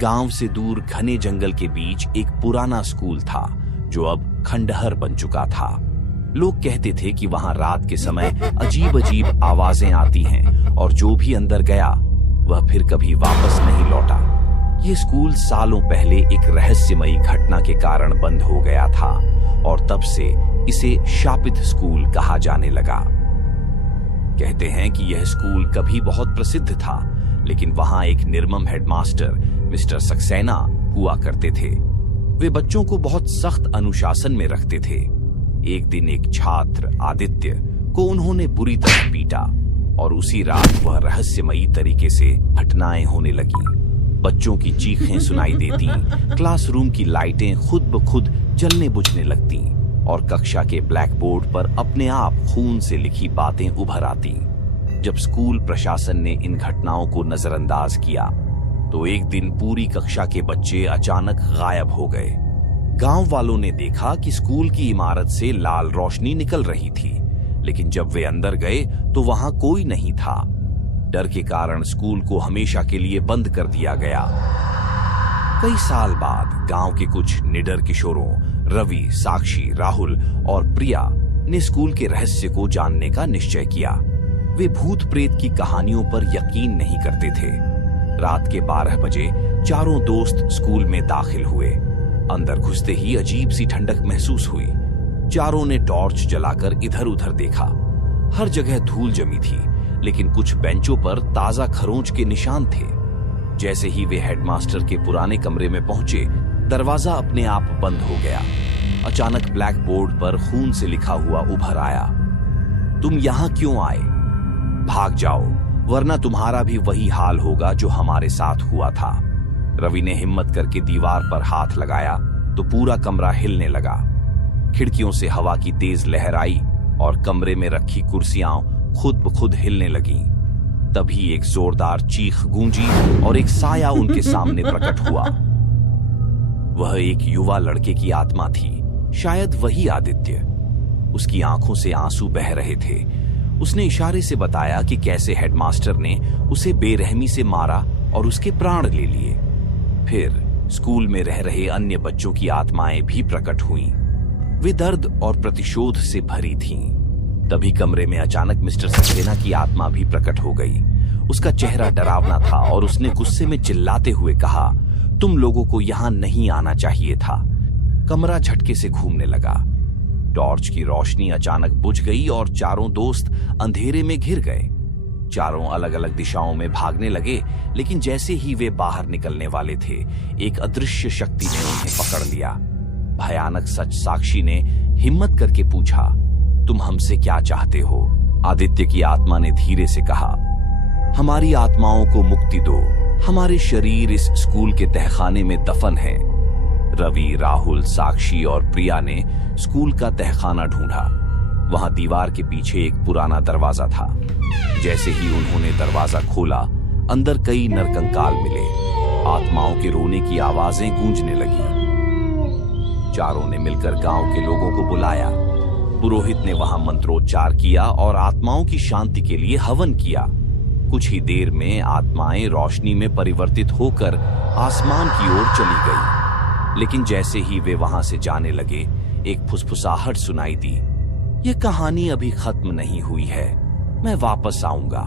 गांव से दूर घने जंगल के बीच एक पुराना स्कूल था जो अब खंडहर बन चुका था। लोग कहते थे कि वहां रात के समय अजीब अजीब आवाजें आती हैं और जो भी अंदर गया वह फिर कभी वापस नहीं लौटा। ये स्कूल सालों पहले एक रहस्यमयी घटना के कारण बंद हो गया था और तब से इसे शापित स्कूल कहा जाने लगा। कहते हैं कि यह स्कूल कभी बहुत प्रसिद्ध था, लेकिन वहां एक निर्मम हेडमास्टर मिस्टर सक्सेना हुआ करते थे। वे बच्चों को बहुत सख्त अनुशासन में रखते थे। एक दिन एक छात्र आदित्य को उन्होंने बुरी तरह पीटा और उसी रात वह रहस्यमयी तरीके से घटनाएं होने लगी। बच्चों की चीखें सुनाई देती, क्लासरूम की लाइटें खुद ब खुद जलने बुझने लगती और कक्षा के ब्लैक बोर्ड पर अपने आप खून से लिखी बातें उभर आती। जब स्कूल प्रशासन ने इन घटनाओं को नजरअंदाज किया तो एक दिन पूरी कक्षा के बच्चे अचानक गायब हो गए। गांव वालों ने देखा कि स्कूल की इमारत से लाल रोशनी निकल रही थी, लेकिन जब वे अंदर गए तो वहां कोई नहीं था। डर के कारण स्कूल को हमेशा के लिए बंद कर दिया गया। कई साल बाद गांव के कुछ निडर किशोरों रवि, साक्षी, राहुल और प्रिया ने स्कूल के रहस्य को जानने का निश्चय किया। वे भूत प्रेत की कहानियों पर यकीन नहीं करते थे। रात के 12 बजे चारों दोस्त स्कूल में दाखिल हुए। अंदर घुसते ही अजीब सी ठंडक महसूस हुई। चारों ने टॉर्च जलाकर इधर उधर देखा। हर जगह धूल जमी थी, लेकिन कुछ बेंचों पर ताजा खरोंच के निशान थे। जैसे ही वे हेडमास्टर के पुराने कमरे में पहुंचे, दरवाजा अपने आप बंद हो गया। अचानक ब्लैक बोर्ड पर खून से लिखा हुआ उभर आया, तुम यहां क्यों आए? भाग जाओ, वरना तुम्हारा भी वही हाल होगा जो हमारे साथ हुआ था। रवि ने हिम्मत करके दीवार पर हाथ लगाया तो पूरा कमरा हिलने लगा। खिड़कियों से हवा की तेज लहर आई और कमरे में रखी कुर्सियां खुद ब खुद हिलने लगीं। तभी एक जोरदार चीख गूंजी और एक साया उनके सामने प्रकट हुआ। वह एक युवा लड़के की आत्मा थी, शायद वही आदित्य। उसकी आंखों से आंसू बह रहे थे। उसने इशारे से बताया कि कैसे हेडमास्टर ने उसे बेरहमी से मारा और उसके प्राण ले लिए। फिर स्कूल में रह रहे अन्य बच्चों की आत्माएं भी प्रकट हुईं। वे दर्द और प्रतिशोध से भरी थीं। तभी कमरे में अचानक मिस्टर सक्सेना की आत्मा भी प्रकट हो गई। उसका चेहरा डरावना था और उसने गुस्से में चिल्लाते हुए कहा, तुम लोगों को यहां नहीं आना चाहिए था। कमरा झटके से घूमने लगा। टॉर्च की रोशनी अचानक बुझ गई और चारों दोस्त अंधेरे में घिर गए। चारों अलग अलग दिशाओं में भागने लगे, लेकिन जैसे ही वे बाहर निकलने वाले थे, एक अदृश्य शक्ति ने उन्हें पकड़ लिया। भयानक सच साक्षी ने हिम्मत करके पूछा, तुम हमसे क्या चाहते हो? आदित्य की आत्मा ने धीरे से कहा, हमारी आत्माओं को मुक्ति दो। हमारे शरीर इस स्कूल के तहखाने में दफन है। रवि, राहुल, साक्षी और प्रिया ने स्कूल का तहखाना ढूंढा। वहां दीवार के पीछे एक पुराना दरवाजा था। जैसे ही उन्होंने दरवाजा खोला, अंदर कई नरकंकाल मिले। आत्माओं के रोने की आवाजें गूंजने लगी। चारों ने मिलकर गांव के लोगों को बुलाया। पुरोहित ने वहां मंत्रोच्चार किया और आत्माओं की शांति के लिए हवन किया। कुछ ही देर में आत्माएं रोशनी में परिवर्तित होकर आसमान की ओर चली गई। लेकिन जैसे ही वे वहां से जाने लगे, एक फुसफुसाहट सुनाई दी, यह कहानी अभी खत्म नहीं हुई है, मैं वापस आऊंगा।